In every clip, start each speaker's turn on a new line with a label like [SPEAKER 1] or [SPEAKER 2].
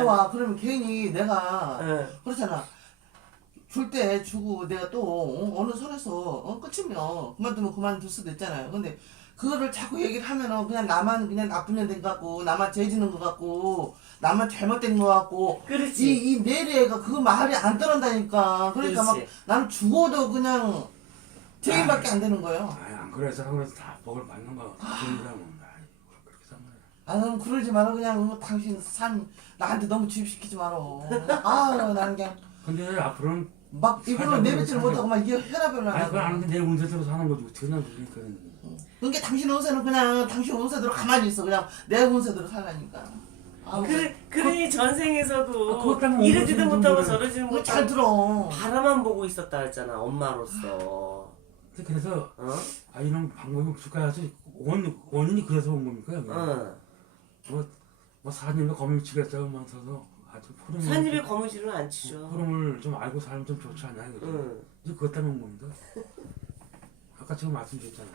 [SPEAKER 1] 와 그러면 괜히 내가
[SPEAKER 2] 응.
[SPEAKER 1] 그렇잖아. 줄 때 주고 내가 또 어느 선에서 끝이면 그만두면 그만둘 수도 있잖아요. 근데 그거를 자꾸 얘기를 하면은 그냥 나만 그냥 나쁜 년 된 것 같고 나만 죄 짓는 것 같고 나만 잘못된 것 같고
[SPEAKER 2] 그렇지.
[SPEAKER 1] 이 내리애가 그 말이 안 떠난다니까. 그러니까 막
[SPEAKER 2] 그렇지.
[SPEAKER 1] 나는 죽어도 그냥 죄인밖에 안 되는 거예요.
[SPEAKER 3] 아니 안 그래서 그래서 다 복을 받는 거 됩니다 뭐. 아이, 그렇게 생각해.
[SPEAKER 1] 아, 그럼 그러지 마라. 그냥 당신 삶 나한테 너무 주입시키지 마라. 아, 나는 그냥
[SPEAKER 3] 근데 앞으로는
[SPEAKER 1] 막 입으로 내뱉지를 못하고 막 이게 혈압을
[SPEAKER 3] 아니 그건
[SPEAKER 1] 나고.
[SPEAKER 3] 아는데 내 운세대로 사는 거지 어떻게 나 그러니까.
[SPEAKER 1] 그러니까 당신 운세는 그냥 당신 운세대로 가만히 있어. 그냥 내 운세대로 살라니까. 아우,
[SPEAKER 2] 그러니
[SPEAKER 3] 아,
[SPEAKER 2] 전생에서도
[SPEAKER 3] 그것 때문에
[SPEAKER 2] 이러지도
[SPEAKER 3] 오늘
[SPEAKER 2] 못하고
[SPEAKER 3] 좀
[SPEAKER 2] 저러지도
[SPEAKER 1] 그거 잘
[SPEAKER 2] 못하고
[SPEAKER 1] 들어.
[SPEAKER 2] 바라만 보고 있었다 했잖아, 엄마로서.
[SPEAKER 3] 그래서
[SPEAKER 2] 어?
[SPEAKER 3] 아 이런 방법이 없을까 해서 원인이 그래서 온 겁니까?
[SPEAKER 2] 어.
[SPEAKER 3] 뭐 사님의 거물치겠다고 만 서서 아주
[SPEAKER 2] 산입에 거무줄은 안 치죠.
[SPEAKER 3] 흐름을 좀 알고 살면 좀 좋지 않냐 이거죠.
[SPEAKER 2] 응.
[SPEAKER 3] 이제 그것 때문에 온 겁니다. 아까 제가 말씀드렸잖아.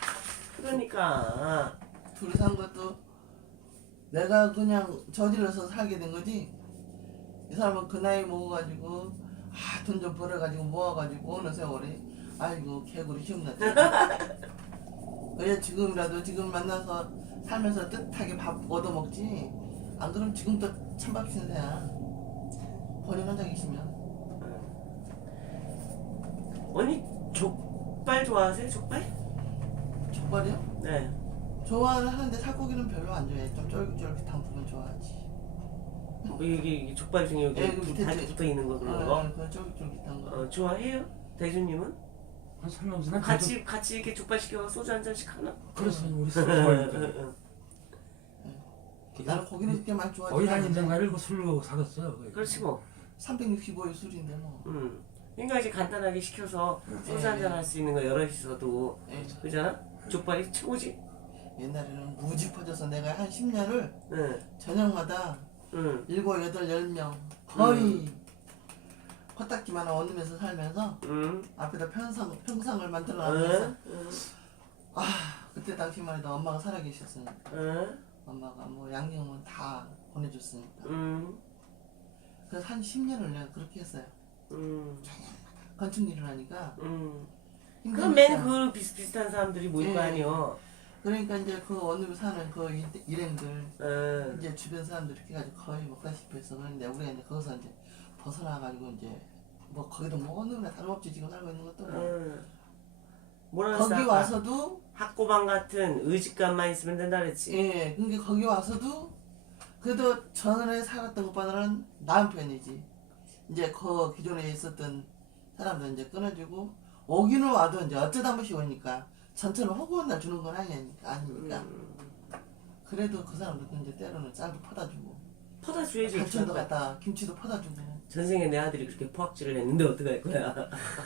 [SPEAKER 2] 그러니까
[SPEAKER 1] 둘이 산 것도 내가 그냥 저질러서 살게 된 거지. 이 사람은 그 나이 먹어가지고 돈 좀 벌어가지고 모아가지고 어느 세월에 아이고 개구리 시험 났다. 그래 지금이라도 지금 만나서 살면서 뜻하게 밥 얻어먹지. 안 그러면 지금도 찬밥 신세야. 버리는 자기시면.
[SPEAKER 2] 언니 족발 좋아하세요? 족발?
[SPEAKER 1] 족발이요?
[SPEAKER 2] 네.
[SPEAKER 1] 좋아는 하는데 살코기는 별로 안 좋아해. 좀 쫄깃쫄깃한 부분 좋아하지.
[SPEAKER 2] 뭐 이게 족발 중에 여기
[SPEAKER 1] 예, 그 밑에
[SPEAKER 2] 다리 붙어 있는 거 그런 거.
[SPEAKER 1] 그 쫄깃쫄깃한 거.
[SPEAKER 2] 좋아해요? 대주님은?
[SPEAKER 3] 한 상관없이 난
[SPEAKER 2] 같이 이렇게 족발 시켜서 소주 한 잔씩 하나?
[SPEAKER 3] 그렇지 우리 술 좋아하니까.
[SPEAKER 1] 나는 고기는 그렇게 많이 좋아하지
[SPEAKER 3] 거의 한
[SPEAKER 1] 않는데
[SPEAKER 3] 인생가를 그 술로 살았어요. 거의.
[SPEAKER 2] 그렇지 뭐.
[SPEAKER 1] 365의 술인데 뭐.
[SPEAKER 2] 그러니까 이제 간단하게 시켜서 소주 한 잔 할 수 있는 거 여럿이서도
[SPEAKER 1] 예.
[SPEAKER 2] 그잖아? 족발이 최고지?
[SPEAKER 1] 옛날에는 무지 퍼져서 내가 한 10년을
[SPEAKER 2] 응.
[SPEAKER 1] 저녁마다
[SPEAKER 2] 응.
[SPEAKER 1] 7, 8, 10명 거의 코딱지만 얻으면서 살면서
[SPEAKER 2] 응.
[SPEAKER 1] 앞에다 평상을 만들어놨면서
[SPEAKER 2] 응.
[SPEAKER 1] 그때 당시만 해도 엄마가 살아계셨으니까
[SPEAKER 2] 응.
[SPEAKER 1] 엄마가 뭐 양념은 다 보내줬으니까
[SPEAKER 2] 응.
[SPEAKER 1] 그래서 한 10년을 내가 그렇게 했어요.
[SPEAKER 2] 응.
[SPEAKER 1] 건축 일을 하니까
[SPEAKER 2] 그럼
[SPEAKER 1] 힘드니까.
[SPEAKER 2] 맨 그 비슷비슷한 사람들이 모일 거
[SPEAKER 1] 예.
[SPEAKER 2] 아니여.
[SPEAKER 1] 그러니까 이제 그 원룸에 사는 그 일행들
[SPEAKER 2] 응.
[SPEAKER 1] 이제 주변 사람들 이렇게 가지고 거의 먹다시피 해서 그런데 우리가 이제 거기서 이제 벗어나가지고 이제 뭐 거기도 뭐 어느 날 다름없지 지금 살고 있는 것도
[SPEAKER 2] 응. 뭐라
[SPEAKER 1] 거기
[SPEAKER 2] 그랬어?
[SPEAKER 1] 와서도
[SPEAKER 2] 학고방 같은 의식감만 있으면 된다 그랬지.
[SPEAKER 1] 예 그러니까 거기 와서도 그래도 전에 살았던 것보다는 나은 편이지. 이제 그 기존에 있었던 사람들 이제 끊어주고 오기는 와도 이제 어쩌다 한 번씩 오니까 전처럼 허구한 날 주는 건 아니니까 그래도 그 사람들도 이제 때로는 쌀도 퍼다 주고
[SPEAKER 2] 퍼다 줘야지.
[SPEAKER 1] 반찬도 갖다 김치도 퍼다 주고
[SPEAKER 2] 전생에 내 아들이 그렇게 포악질을 했는데 어떡할 거야.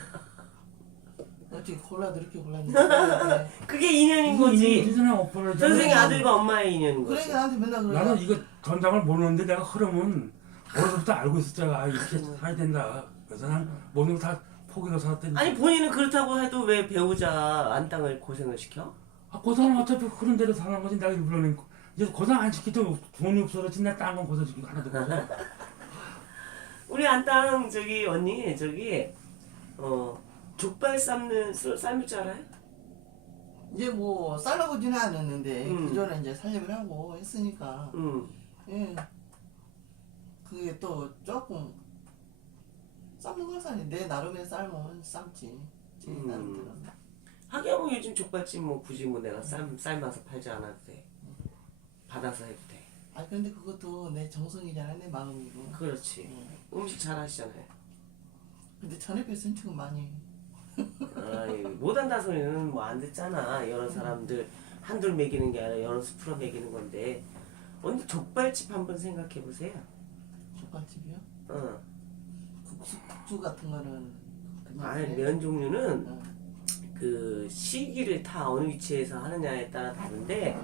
[SPEAKER 1] 어떻게 골라도 이렇게 골랐는데
[SPEAKER 2] 그게 인연인 거지.
[SPEAKER 3] 이전에 오빠를
[SPEAKER 2] 전생에 아들과 엄마의 인연인 거지.
[SPEAKER 1] 그러니까 나한테 맨날 그래.
[SPEAKER 3] 나는 이거 전장을 모르는데 내가 흐름은 어려서부터 알고 있었잖아. 아, 이렇게 살야 된다. 그래서 난 모든 걸 다 포기하고 살았더니
[SPEAKER 2] 아니 본인은 그렇다고 해도 왜 배우자 안땅을 고생을 시켜?
[SPEAKER 3] 고생은 어차피 흐른 대로 사는 거지. 내가 물론 이제 고생 안 시키도 돈이 없어졌지. 내가 딴건 고생 시키고 하나도 없어.
[SPEAKER 2] 우리 안땅 저기 언니 저기 족발 삶을 줄 알아요?
[SPEAKER 1] 이제 뭐 살라보지는 않았는데
[SPEAKER 2] 음.
[SPEAKER 1] 기존에 이제 살림을 하고 했으니까
[SPEAKER 2] 응.
[SPEAKER 1] 예 그게 또 조금 삶는 걸 사니 내 나름의 삶은 삶지 제 나름대로.
[SPEAKER 2] 하긴 뭐 요즘 족발집 뭐 굳이 뭐 내가 삶아서 팔지 않아도 돼. 받아서 해도 돼.
[SPEAKER 1] 아 근데 그것도 내 정성이잖아 내 마음이고.
[SPEAKER 2] 그렇지. 음식 잘 하시잖아요.
[SPEAKER 1] 근데 전에 뵀으면 지금 많이
[SPEAKER 2] 아이, 못한다 소리는 뭐 안 듣잖아. 여러 사람들 한둘 먹이는 게 아니라 여러 수프로 먹이는 건데 언니 족발집 한번 생각해 보세요.
[SPEAKER 1] 족발집이요?
[SPEAKER 2] 어.
[SPEAKER 1] 국수 같은 거는 그냥
[SPEAKER 2] 아니
[SPEAKER 1] 그래?
[SPEAKER 2] 면 종류는
[SPEAKER 1] 어.
[SPEAKER 2] 그 시기를 다 어느 위치에서 하느냐에 따라 다른데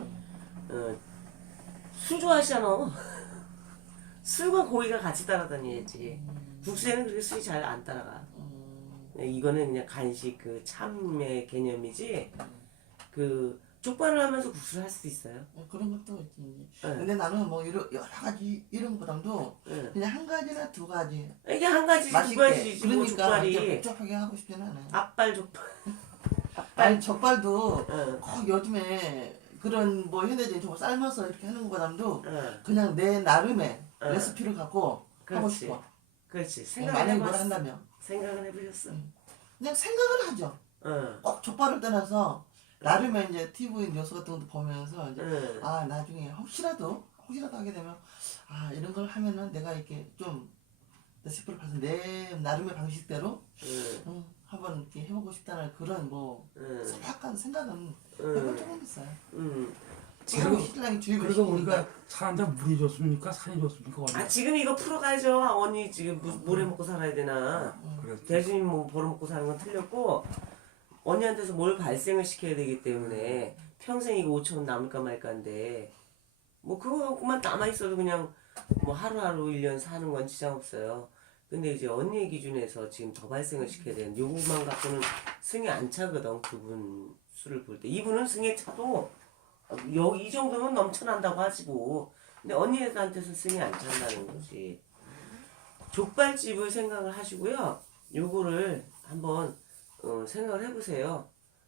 [SPEAKER 2] 술 좋아하시잖아. 술과 고기가 같이 따라다녀야지. 국수에는 그렇게 술이 잘 안 따라가. 이거는 그냥 간식 그 참의 개념이지. 그 족발을 하면서 국수를 할 수도 있어요.
[SPEAKER 1] 그런 것도 있지.
[SPEAKER 2] 네.
[SPEAKER 1] 근데 나는 뭐 여러 가지 이름보다도
[SPEAKER 2] 네.
[SPEAKER 1] 그냥 한 가지나 두 가지
[SPEAKER 2] 이게 한 가지 두
[SPEAKER 1] 맛있게.
[SPEAKER 2] 가지지 뭐
[SPEAKER 1] 그러니까 이렇게
[SPEAKER 2] 족발이
[SPEAKER 1] 복잡하게 하고 싶지는 않아요.
[SPEAKER 2] 앞발 족발.
[SPEAKER 1] 아니 족발도
[SPEAKER 2] 응.
[SPEAKER 1] 꼭 요즘에 그런 뭐 현대적인 족발 삶아서 이렇게 하는 것보다도
[SPEAKER 2] 응.
[SPEAKER 1] 그냥 내 나름의
[SPEAKER 2] 응.
[SPEAKER 1] 레시피를 갖고 하고
[SPEAKER 2] 그렇지.
[SPEAKER 1] 싶어.
[SPEAKER 2] 그렇지.
[SPEAKER 1] 만약에
[SPEAKER 2] 생각을
[SPEAKER 1] 뭘
[SPEAKER 2] 해봤어.
[SPEAKER 1] 한다면
[SPEAKER 2] 생각을 해보셨어.
[SPEAKER 1] 그냥 생각을 하죠.
[SPEAKER 2] 응.
[SPEAKER 1] 꼭 족발을 떠나서 나름의 이제 TV 요소 같은 것도 보면서 이제
[SPEAKER 2] 응.
[SPEAKER 1] 아 나중에 혹시라도 하게 되면 아 이런 걸 하면은 내가 이렇게 좀 레시피를 봐서 내 나름의 방식대로
[SPEAKER 2] 응.
[SPEAKER 1] 한번 이렇게 해보고 싶다는 그런 뭐
[SPEAKER 2] 응.
[SPEAKER 1] 소박한 생각은
[SPEAKER 2] 응.
[SPEAKER 1] 해본 적은 있어요.
[SPEAKER 2] 응.
[SPEAKER 1] 지금
[SPEAKER 3] 그리고-
[SPEAKER 1] 신랑이 주입을
[SPEAKER 3] 그래서
[SPEAKER 1] 시키니까
[SPEAKER 3] 우리가 사는데 물이 좋습니까? 산이 좋습니까? 어디?
[SPEAKER 2] 아 지금 이거 풀어가야죠. 언니 지금 뭘 해먹고 살아야 되나.
[SPEAKER 3] 그래.
[SPEAKER 2] 대신 뭐 벌어먹고 사는 건 틀렸고 언니한테서 뭘 발생을 시켜야 되기 때문에 평생 이거 5천 원 남을까 말까인데 뭐 그거만 남아있어도 그냥 뭐 하루하루 1년 사는 건 지장 없어요. 근데 이제 언니의 기준에서 지금 더 발생을 시켜야 되는 요것만 갖고는 승에 안 차거든. 그분 수를 볼 때 이분은 승에 차도 이 정도면 넘쳐난다고 하지 뭐. 근데 언니한테서 승이 안 찬다는 거지. 족발집을 생각을 하시고요. 요거를 한번 생각을 해보세요.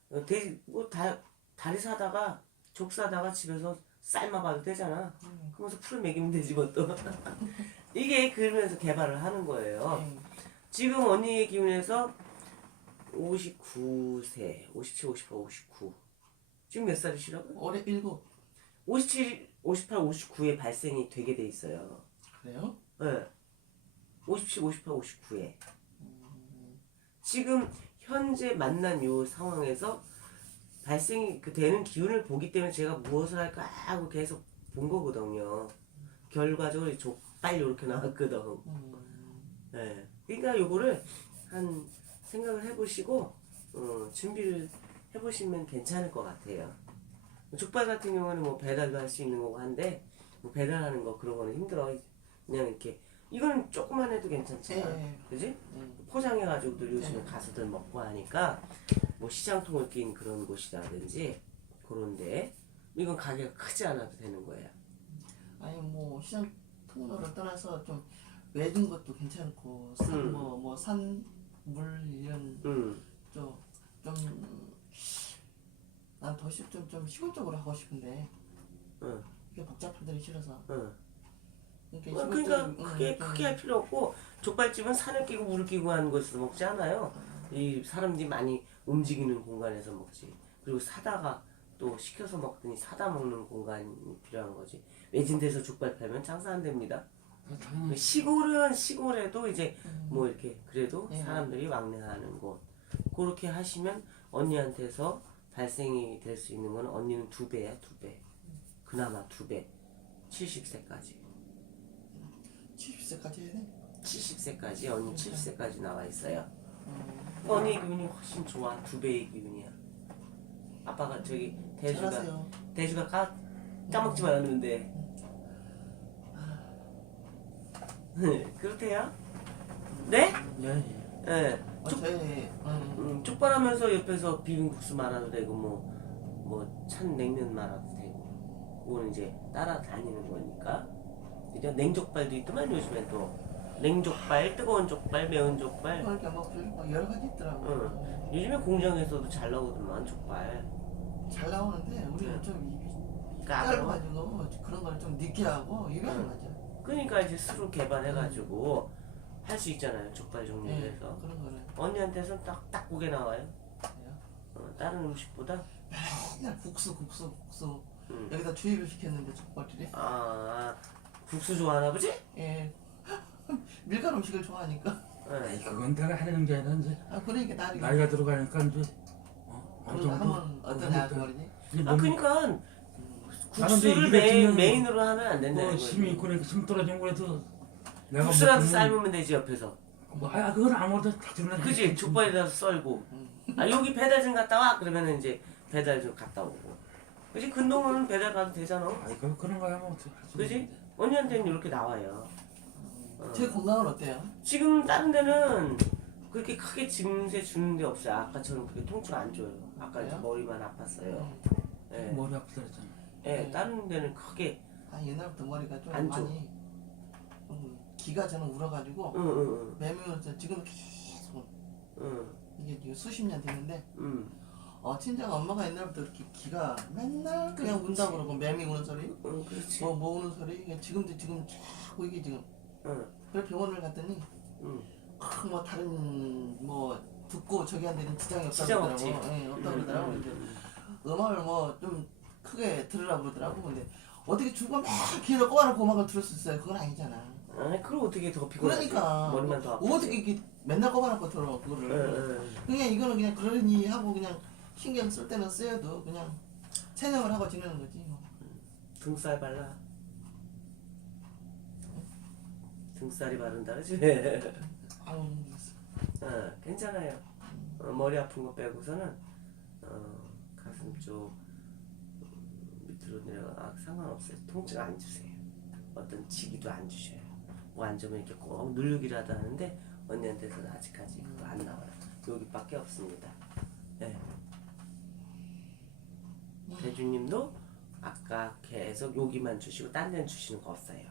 [SPEAKER 2] 다리 사다가 족 사다가 집에서 삶아봐도 되잖아. 그러면서 풀을 먹이면 되지 뭐 또. 이게 그러면서 개발을 하는 거예요. 지금 언니의 기운에서 59세, 57, 58, 59. 지금 몇 살이시라고요?
[SPEAKER 1] 올해 7
[SPEAKER 2] 57, 58, 59에 발생이 되게 돼 있어요.
[SPEAKER 1] 그래요?
[SPEAKER 2] 네. 57, 58, 59에. 지금 현재 만난 요 상황에서 발생이 되는 기운을 보기 때문에 제가 무엇을 할까 하고 계속 본 거거든요. 결과적으로 족발 이렇게 나왔거든. 네. 그러니까 요거를 한 생각을 해보시고 준비를 해보시면 괜찮을 것 같아요. 족발 같은 경우는 뭐 배달도 할 수 있는 거고 한데 뭐 배달하는 거 그런 거는 힘들어. 그냥 이렇게 이거는 조금만 해도 괜찮잖아.
[SPEAKER 1] 예.
[SPEAKER 2] 그지? 포장해가지고도 요즘에 가서들 먹고 하니까 뭐 시장통을 낀 그런 곳이라든지 그런데 이건 가게가 크지 않아도 되는 거예요.
[SPEAKER 1] 아니 뭐 시장 통로를 떠나서 좀 외진 것도 괜찮고 산물 이런 난 도시 좀 시골적으로 하고 싶은데
[SPEAKER 2] 응.
[SPEAKER 1] 이게 복잡한 데는 싫어서
[SPEAKER 2] 응.
[SPEAKER 1] 그러니까
[SPEAKER 2] 그러니까 크게 할 필요 없고 족발집은 산을 끼고 물을 끼고 하는 곳에서 먹지 않아요. 이 사람들이 많이 움직이는 공간에서 먹지. 그리고 사다가 또 시켜서 먹더니 사다 먹는 공간이 필요한 거지. 외진 데서 족발 팔면 장사 안 됩니다. 시골은 시골에도 이제 뭐 이렇게 그래도 사람들이 왕래하는 곳 그렇게 하시면 언니한테서 발생이 될 수 있는 건 언니는 2배야 2배. 그나마 2배. 70세까지.
[SPEAKER 1] 70세까지 해야 돼?
[SPEAKER 2] 70세까지 언니 70세까지 나와 있어요. 언니 기운이 훨씬 좋아. 2배의 기운이야. 아빠가 저기
[SPEAKER 1] 잘하세요.
[SPEAKER 2] 대주가 까먹지 말았는데. 그렇대요? 네?
[SPEAKER 3] 예.
[SPEAKER 2] 예.
[SPEAKER 1] 저희
[SPEAKER 2] 쪽발하면서 옆에서 비빔국수 말아도 되고 뭐 찬 냉면 말아도 되고 그거는 이제 따라다니는 거니까. 이제 냉족발도 있더만 요즘엔 또 냉족발, 뜨거운 족발, 매운 족발.
[SPEAKER 1] 그러니까 뭐 여러 가지 있더라고.
[SPEAKER 2] 요즘에 공장에서도 잘 나오더만 족발.
[SPEAKER 1] 잘 나오는데 우리는 좀 입이
[SPEAKER 2] 까다로워.
[SPEAKER 1] 짧아가지고 그런 거를 좀 느끼하고 입이 안 맞아.
[SPEAKER 2] 그러니까 이제 스스로 개발해가지고 할 수 있잖아요. 족발 종류에서.
[SPEAKER 1] 그런 거를
[SPEAKER 2] 언니한테서 딱 고게 나와요.
[SPEAKER 1] 그래요?
[SPEAKER 2] 다른 음식보다.
[SPEAKER 1] 그냥 국수 여기다 주입을 시켰는데 족발이래.
[SPEAKER 2] 아 국수 좋아하나 보지?
[SPEAKER 1] 예. 밀가루 음식을 좋아하니까.
[SPEAKER 3] 아이, 그건 내가 하려는 게 아니라 이제
[SPEAKER 1] 그러니까
[SPEAKER 3] 나이가 들어가니까 이제 어느
[SPEAKER 1] 그런 거
[SPEAKER 3] 정도
[SPEAKER 1] 하면 어떠냐 그 말이지.
[SPEAKER 3] 이제
[SPEAKER 2] 그러니까
[SPEAKER 3] 나는
[SPEAKER 2] 국수를
[SPEAKER 3] 이제 일했으면
[SPEAKER 2] 메인으로 하면 안 된다는
[SPEAKER 3] 뭐
[SPEAKER 2] 거지.
[SPEAKER 3] 힘이 있고 그러니까 힘 떨어진 거라도 내가
[SPEAKER 2] 국수라도
[SPEAKER 3] 먹으면
[SPEAKER 2] 삶으면 되지 옆에서.
[SPEAKER 3] 그건 아무것도 다 드러나.
[SPEAKER 2] 그지? 족발에다 썰고. 여기 배달 좀 갔다 와. 그러면은 이제 배달 좀 갔다 오고. 그지? 근동은 배달 가도 되잖아.
[SPEAKER 3] 아이 그런 거야 뭐 어떻게 할 수
[SPEAKER 2] 그지?
[SPEAKER 3] 있는데.
[SPEAKER 2] 언니한테는 이렇게 나와요.
[SPEAKER 1] 제 건강은 어때요?
[SPEAKER 2] 지금 다른 데는 그렇게 크게 짐새 주는 데 없어요. 아까처럼 그렇게 통증 안 줘요. 아까 이제
[SPEAKER 1] 그래요?
[SPEAKER 2] 머리만 아팠어요. 예.
[SPEAKER 3] 머리 아프다 했잖아.
[SPEAKER 2] 예, 다른 데는 크게.
[SPEAKER 1] 아 옛날부터 머리가 좀
[SPEAKER 2] 안 좋아.
[SPEAKER 1] 많이 기가 저는 울어가지고
[SPEAKER 2] 응.
[SPEAKER 1] 매미로서 지금 계속
[SPEAKER 2] 응.
[SPEAKER 1] 이게 지금 수십 년 됐는데
[SPEAKER 2] 응.
[SPEAKER 1] 친정 엄마가 옛날부터 이렇게 기가 맨날 그냥 운다 그러고 매미 우는 소리
[SPEAKER 2] 응, 그렇지.
[SPEAKER 1] 뭐 우는 소리 지금도 지금 자꾸 이게 지금
[SPEAKER 2] 응.
[SPEAKER 1] 그래 병원을 갔더니
[SPEAKER 2] 응.
[SPEAKER 1] 뭐 다른 뭐 듣고 저기 한 데는 지장이 없다고
[SPEAKER 2] 지장
[SPEAKER 1] 그러더라고.
[SPEAKER 2] 없지.
[SPEAKER 1] 예, 없다고 그러더라고. 이제 음악을 뭐 좀 크게 들으라고 그러더라고. 근데 어떻게 죽어 맨 귀에다 꼽아놓고 음악을 들을 수 있어요? 그건 아니잖아.
[SPEAKER 2] 아니, 그럼 어떻게 더 피곤하지?
[SPEAKER 1] 그러니까
[SPEAKER 2] 머리만 더 아프지.
[SPEAKER 1] 어떻게 이렇게 맨날 꼽아놓고 들어 그거를.
[SPEAKER 2] 응.
[SPEAKER 1] 그냥 이거는 그냥 그러니 하고 그냥 신경 쓸 때는 쓰여도 그냥 체념을 하고 지내는 거지. 뭐.
[SPEAKER 2] 등살 발라. 등살이 바른다, 그지?
[SPEAKER 1] 아우
[SPEAKER 2] 괜찮아요. 머리 아픈 거 빼고서는 가슴 쪽 밑으로 내려가 상관없어요. 통증 안 주세요. 어떤 치기도 안 주셔요. 뭐 앉으면 이렇게 꼭 누르기라도 하는데 언니한테서는 아직까지 그거 안 나와요. 여기밖에 없습니다. 네. 대주님도 아까 계속 여기만 주시고 딴 데는 주시는 거 없어요.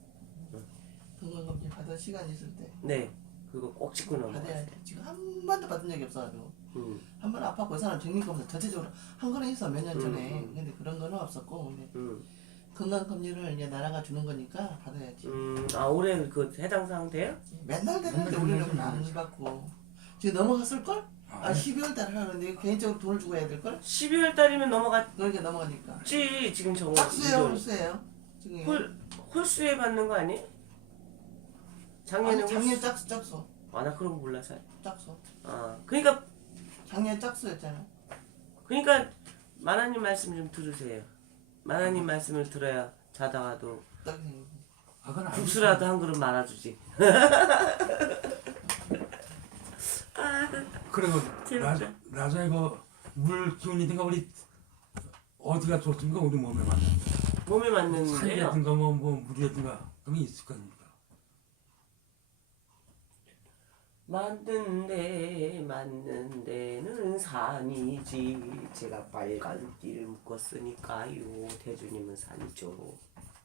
[SPEAKER 1] 건강검진 받을 시간 있을 때
[SPEAKER 2] 네, 그거 꼭 짚고 넘어가세요.
[SPEAKER 1] 받아야 돼. 지금 한 번도 받은 적이 없어가지고 한 번 아팠고 그 사람 정밀검사 전체적으로 한 거는 있어 몇 년 전에. 근데 그런 거는 없었고 근데 건강검진을 이제 나라가 주는 거니까 받아야지.
[SPEAKER 2] 올해 그 해당 상태요?
[SPEAKER 1] 맨날 되는데
[SPEAKER 3] 맨날
[SPEAKER 1] 우리는
[SPEAKER 3] 되는
[SPEAKER 1] 안
[SPEAKER 3] 거지.
[SPEAKER 1] 받고 지금 넘어갔을 걸?
[SPEAKER 3] 아,
[SPEAKER 1] 12월 달에 하는데 개인적으로 돈을 주고 해야 될 걸?
[SPEAKER 2] 12월 달이면 넘어갔지.
[SPEAKER 1] 그러니까 넘어가니까.
[SPEAKER 2] 지금 저거
[SPEAKER 1] 짝수예요,
[SPEAKER 2] 이거
[SPEAKER 1] 홀수예요? 지금
[SPEAKER 2] 홀수에 받는 거 아니? 작년에
[SPEAKER 1] 아니 작년
[SPEAKER 2] 홀수.
[SPEAKER 1] 짝수.
[SPEAKER 2] 나 그런 거 몰라 잘.
[SPEAKER 1] 짝수.
[SPEAKER 2] 그러니까
[SPEAKER 1] 작년 짝수였잖아.
[SPEAKER 2] 마나님 말씀 좀 들으세요. 마나님 말씀을 들어야 자다가도
[SPEAKER 1] 딱
[SPEAKER 3] 그건 알고
[SPEAKER 2] 국수라도 한 그릇 말아주지.
[SPEAKER 3] 그리고
[SPEAKER 2] 재밌다.
[SPEAKER 3] 나중에 물 기운이든가 우리 어디가 좋든가 우리 몸에 맞는
[SPEAKER 2] 몸에 맞는 데요.
[SPEAKER 3] 살이라든가 뭐 물이라든가 그런 게 있을 거니까.
[SPEAKER 2] 맞는 데는 산이지. 제가 빨간 띠를 묶었으니까요. 대주님은 산이죠.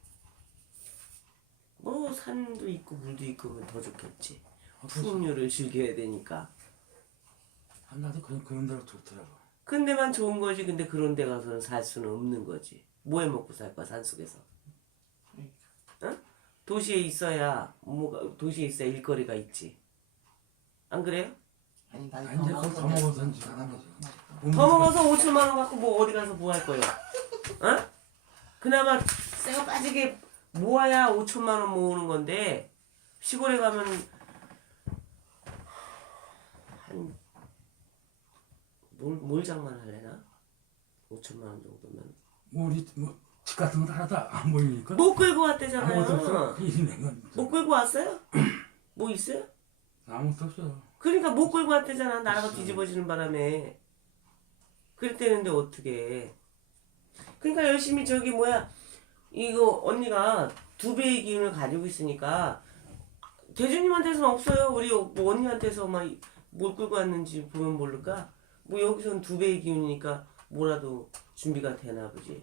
[SPEAKER 2] 뭐 산도 있고 물도 있고 더 좋겠지. 풍류를 즐겨야 되니까.
[SPEAKER 3] 나도 그런 데가 좋더라고.
[SPEAKER 2] 근데만 좋은 거지. 근데 그런 데 가서는 살 수는 없는 거지. 뭐 해 먹고 살 거야 산속에서. 응? 도시에 있어야 도시에 있어야 일거리가 있지. 안 그래요?
[SPEAKER 1] 아니 나
[SPEAKER 3] 아니 이제 거기 더 먹어서는 지금 안 하지.
[SPEAKER 2] 더 먹어서 5천만 원 갖고 뭐 어디 가서 뭐 할 거예요? 어? 그나마 쇠가 빠지게 모아야 5천만 원 모으는 건데 시골에 가면 뭘 장만하려나? 5천만 원 정도면
[SPEAKER 3] 우리 집 같은 건 하나도 안 보이니까.
[SPEAKER 2] 못 끌고
[SPEAKER 3] 아무것도 없어.
[SPEAKER 2] 왔대잖아요.
[SPEAKER 3] 일이 내건
[SPEAKER 2] 못 끌고 왔어요? 뭐 있어요?
[SPEAKER 3] 아무것도 없어.
[SPEAKER 2] 그러니까 못 끌고 왔대잖아. 나라가 뒤집어지는 바람에. 그랬대는데 어떻게? 그러니까 열심히 이거 언니가 2배의 기운을 가지고 있으니까 대주님한테서는 없어요. 우리 뭐 언니한테서 뭘 끌고 왔는지 보면 모를까? 뭐 여기서는 2배의 기운이니까 뭐라도 준비가 되나 보지.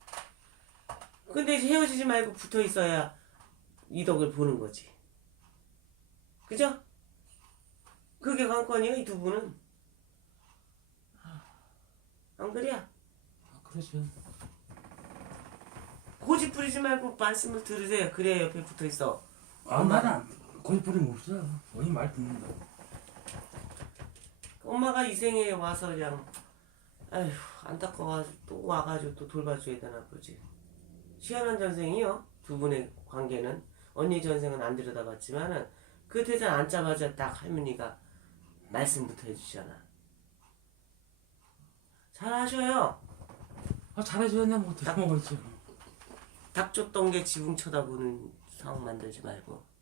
[SPEAKER 2] 근데 이제 헤어지지 말고 붙어 있어야 이 덕을 보는 거지. 그죠? 그게 관건이야, 이 두 분은. 안 그래야?
[SPEAKER 3] 그렇죠.
[SPEAKER 2] 고집 부리지 말고 말씀을 들으세요. 그래야 옆에 붙어 있어.
[SPEAKER 3] 나는 고집부림 없어. 거의 말 듣는다.
[SPEAKER 2] 엄마가 이 생에 와서 그냥 아휴 안타까워가지고 또 와가지고 또 돌봐줘야 되나 보지. 희한한 전생이요. 두 분의 관계는. 언니 전생은 안 들여다봤지만은 그 대전 앉자마자 딱 할머니가 말씀부터 해주잖아. 잘하셔요.
[SPEAKER 3] 잘해줘야 내가 못해 먹었지.
[SPEAKER 2] 닭 줬던 게 지붕 쳐다보는 상황 만들지 말고.